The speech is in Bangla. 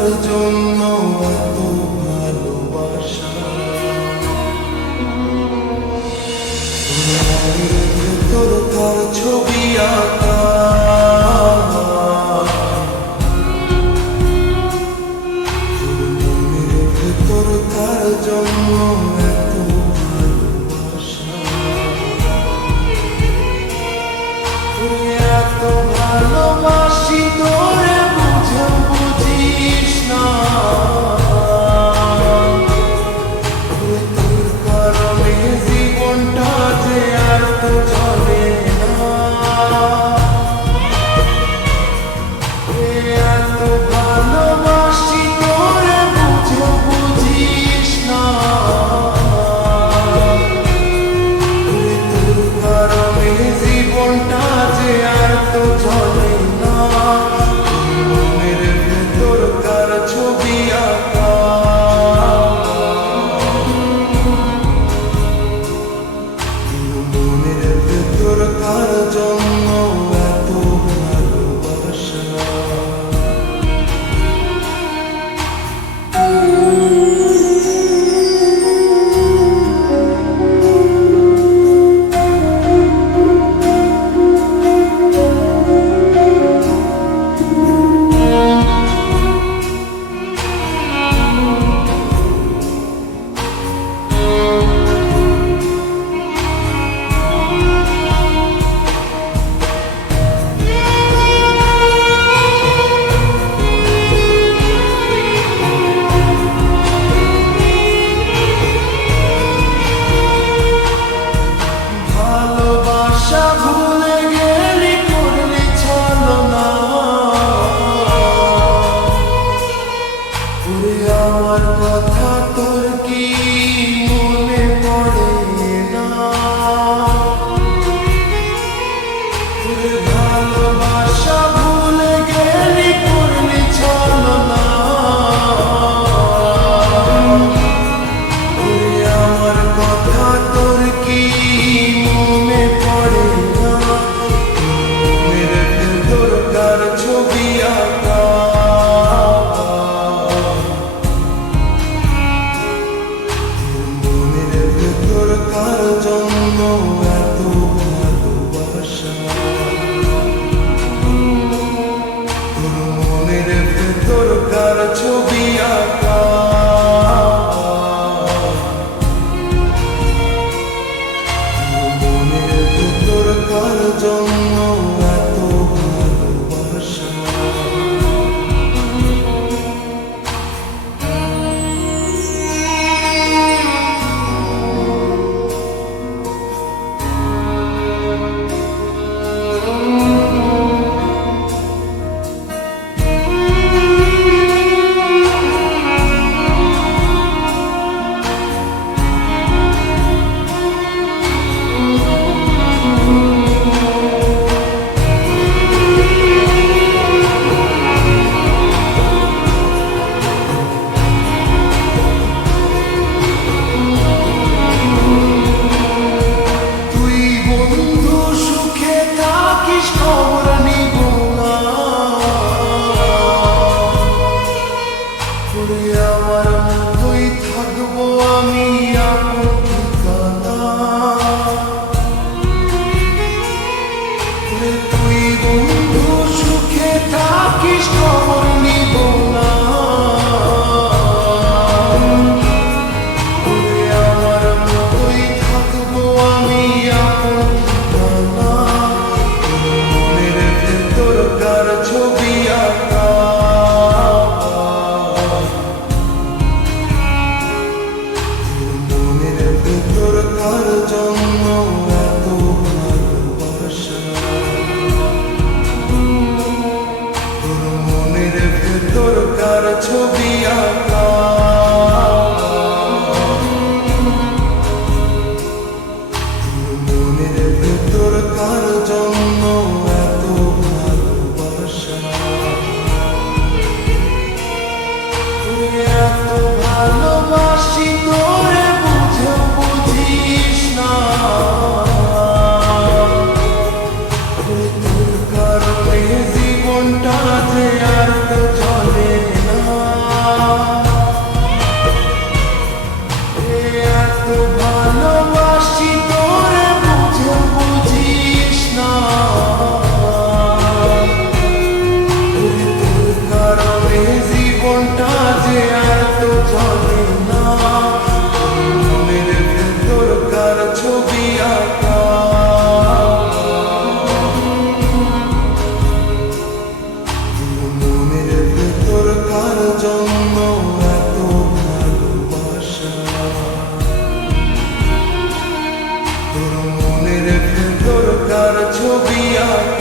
কার জন্য এত ভালোবাসা, তোর কার ছবি আঁকা, তোর কার জন্য এত ভালোবাসা, এত ভালোবাসি তোরে বুঝে বুঝিস না, তোর কারণে জীবনটা যে আর তো চলে না, এত ভালোবাসি তোরে বুঝে বুঝিস না, তোর কারণে জীবনটা যে আর তো চলে না, মনের ভেতর কার ছবি আঁকা, মনের ভেতর কার জন্য এত ভালোবাসা। ভালোবাসা ভুলে গেলি করলি ছলনা, ওরে আমার কথা তোর কি মনে পড়ে না, ওরে ভালোবাসা ভুলে গেলি করলি ছলনা, ওরে আমার কথা তোর কি মনে পড়ে না, মনের ভেতর কার ছবি আঁকা, মনের ভেতর কার জন্য এত ভালোবাসা, তোর মনের ভেতর কার ছবি আঁকা, মনের ভেতর কার জন্য এত ভালোবাসা। তুই বন্ধু সুখে থাকিস খবর নিব না, ওরে আমার মতোই থাকবো আমি আপন ঠিকানা, ওরে তুই বন্ধু সুখে থাকিস খবর নিব না, ওরে আমার মতোই থাকবো আমি আপন ঠিকানা, মনের ভেতর কার ছবি আঁকা, মনের ভেতর কার জন্য এত ভালোবাসা, তোর মনের ভেতর কার ছবি আঁকা, মনের ভেতর কার জন্য এত ভালোবাসা, এত ভালোবাসি তোরে বুঝে বুঝিস না, তোর কারণে জীবনটা যে আর তো চলে না। দিয়া